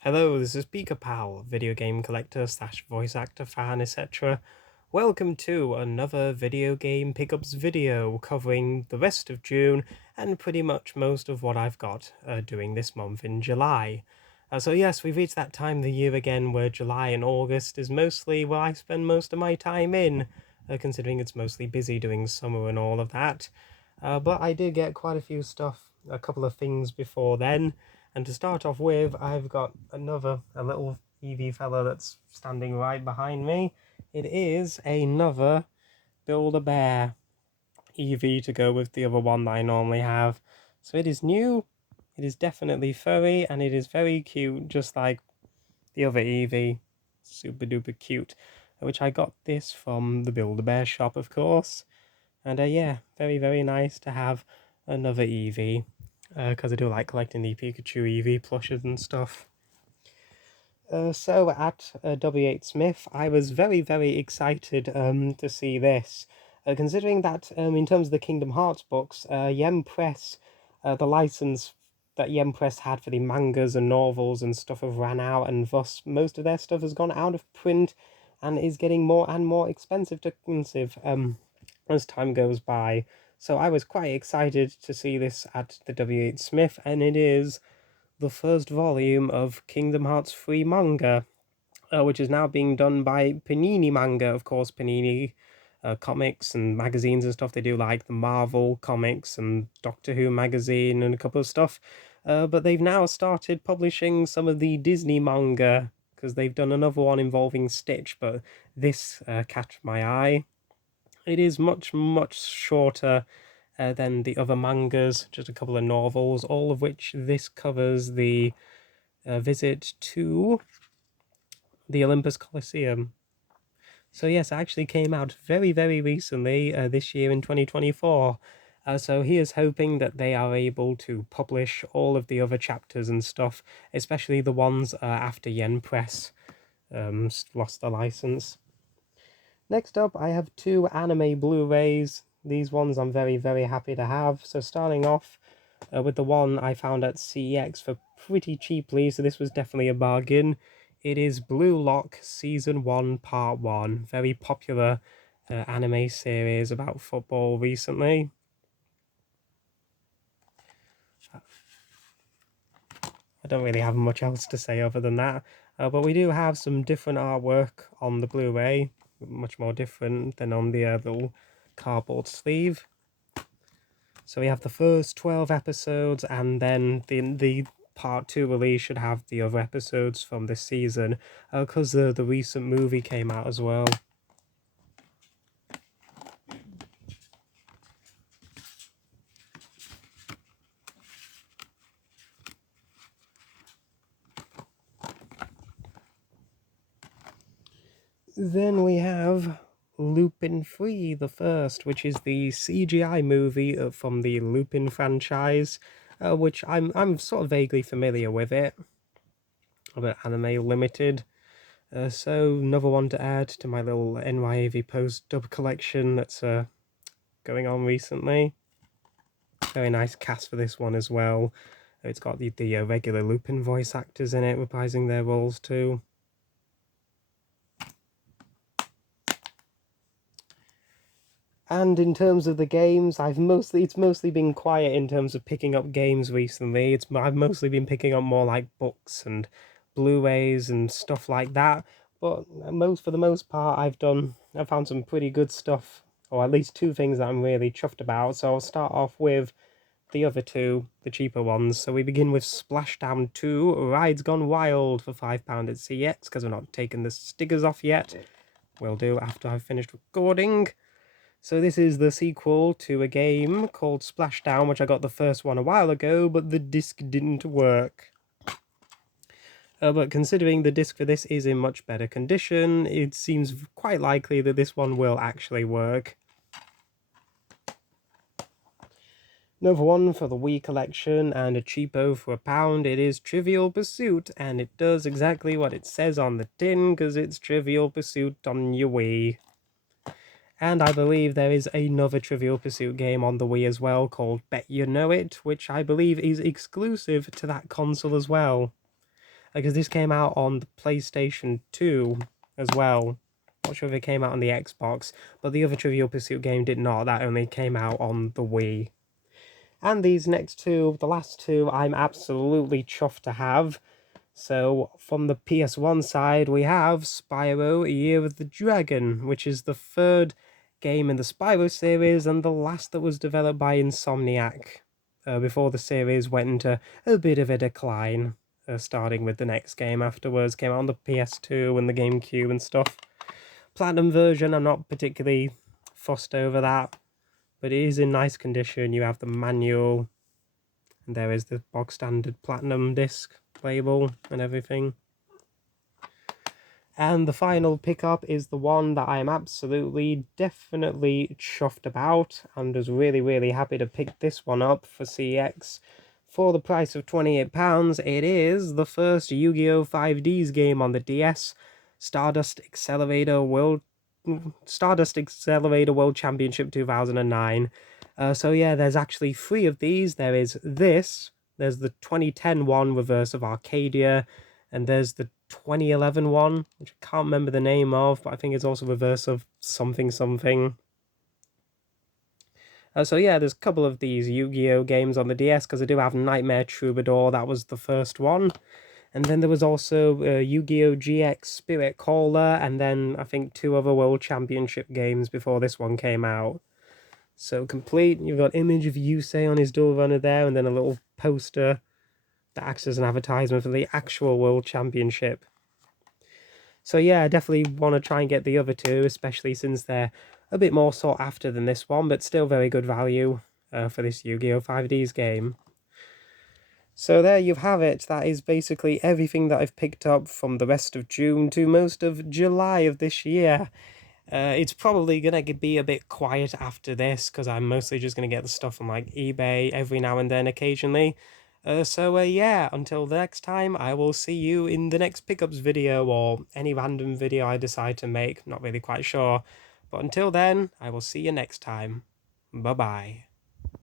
Hello, this is Pika Pal, video game collector slash voice actor fan, etc. Welcome to another video game pickups video covering the rest of June and pretty much most of what I've got doing this month in July. So yes, we've reached that time of the year again where July and August is mostly where I spend most of my time in, considering it's mostly busy doing summer and all of that. But I did get quite a couple of things before then. And to start off with, I've got a little EV fella that's standing right behind me. It is another Build-A-Bear EV to go with the other one that I normally have. So it is new, it is definitely furry, and it is very cute, just like the other EV. Super duper cute. Which I got this from the Build-A-Bear shop, of course. And yeah, very, very nice to have another EV. Because I do like collecting the Pikachu EV plushes and stuff. So at W.H. Smith, I was very, very excited to see this. Considering that in terms of the Kingdom Hearts books, Yen Press, the license that Yen Press had for the mangas and novels and stuff have ran out, and thus most of their stuff has gone out of print and is getting more and more expensive as time goes by. So I was quite excited to see this at the W.H. Smith, and it is the first volume of Kingdom Hearts 3 manga, which is now being done by Panini Manga. Of course, Panini comics and magazines and stuff, they do like the Marvel comics and Doctor Who magazine and a couple of stuff. But they've now started publishing some of the Disney manga, because they've done another one involving Stitch, but this caught my eye. It is much, much shorter than the other mangas, just a couple of novels, all of which this covers the visit to the Olympus Coliseum. So yes, it actually came out very, very recently, this year in 2024. So he is hoping that they are able to publish all of the other chapters and stuff, especially the ones after Yen Press lost the license. Next up, I have two anime Blu-rays. These ones I'm very, very happy to have. So starting off with the one I found at CEX for pretty cheaply, so this was definitely a bargain. It is Blue Lock Season 1 Part 1. Very popular anime series about football recently. I don't really have much else to say other than that. But we do have some different artwork on the Blu-ray. Much more different than on the little cardboard sleeve. So we have the first 12 episodes, and then the part 2 release should have the other episodes from this season, because the recent movie came out as well. Then we have Lupin 3, the first, which is the CGI movie from the Lupin franchise, which I'm sort of vaguely familiar with it, but Anime Limited. So another one to add to my little NYAV post dub collection that's going on recently. Very nice cast for this one as well. It's got the regular Lupin voice actors in it reprising their roles too. And in terms of the games, it's mostly been quiet in terms of picking up games recently. I've mostly been picking up more like books and Blu-rays and stuff like that. But for the most part, I've found some pretty good stuff, or at least two things that I'm really chuffed about. So I'll start off with the other two, the cheaper ones. So we begin with Splashdown 2, Rides Gone Wild for £5 at CX, because we're not taking the stickers off yet. We'll do after I've finished recording. So this is the sequel to a game called Splashdown, which I got the first one a while ago, but the disc didn't work. But considering the disc for this is in much better condition, it seems quite likely that this one will actually work. Another one for the Wii collection, and a cheapo for £1, it is Trivial Pursuit, and it does exactly what it says on the tin, because it's Trivial Pursuit on your Wii. And I believe there is another Trivial Pursuit game on the Wii as well called Bet You Know It, which I believe is exclusive to that console as well. because this came out on the PlayStation 2 as well. Not sure if it came out on the Xbox, but the other Trivial Pursuit game did not. That only came out on the Wii. And these next two, the last two, I'm absolutely chuffed to have. So, from the PS1 side, we have Spyro Year of the Dragon, which is the third game in the Spyro series and the last that was developed by Insomniac, before the series went into a bit of a decline, starting with the next game afterwards. Came out on the PS2 and the GameCube and stuff. Platinum version, I'm not particularly fussed over that, but it is in nice condition. You have the manual, and there is the bog standard Platinum disc label and everything. And the final pickup is the one that I am absolutely, definitely chuffed about, and was really happy to pick this one up for CX. For the price of £28, it is the first Yu-Gi-Oh! 5Ds game on the DS, Stardust Accelerator World Championship 2009. So yeah, there's actually 3 of these. There is this, there's the 2010 one, Reverse of Arcadia, and there's the 2011 one, which I can't remember the name of, but I think it's also Reverse of something. So yeah, there's a couple of these Yu-Gi-Oh! Games on the DS, because I do have Nightmare Troubadour, that was the first one. And then there was also Yu-Gi-Oh! GX Spirit Caller, and then I think 2 other World Championship games before this one came out. So complete, you've got image of Yusei on his dual runner there, and then a little poster that acts as an advertisement for the actual World Championship. So yeah, I definitely want to try and get the other 2, especially since they're a bit more sought after than this one, but still very good value for this Yu-Gi-Oh! 5Ds game. So there you have it. That is basically everything that I've picked up from the rest of June to most of July of this year. It's probably going to be a bit quiet after this, because I'm mostly just going to get the stuff from like eBay every now and then occasionally. So yeah, until the next time, I will see you in the next pickups video, or any random video I decide to make, not really quite sure. But until then, I will see you next time. Bye-bye.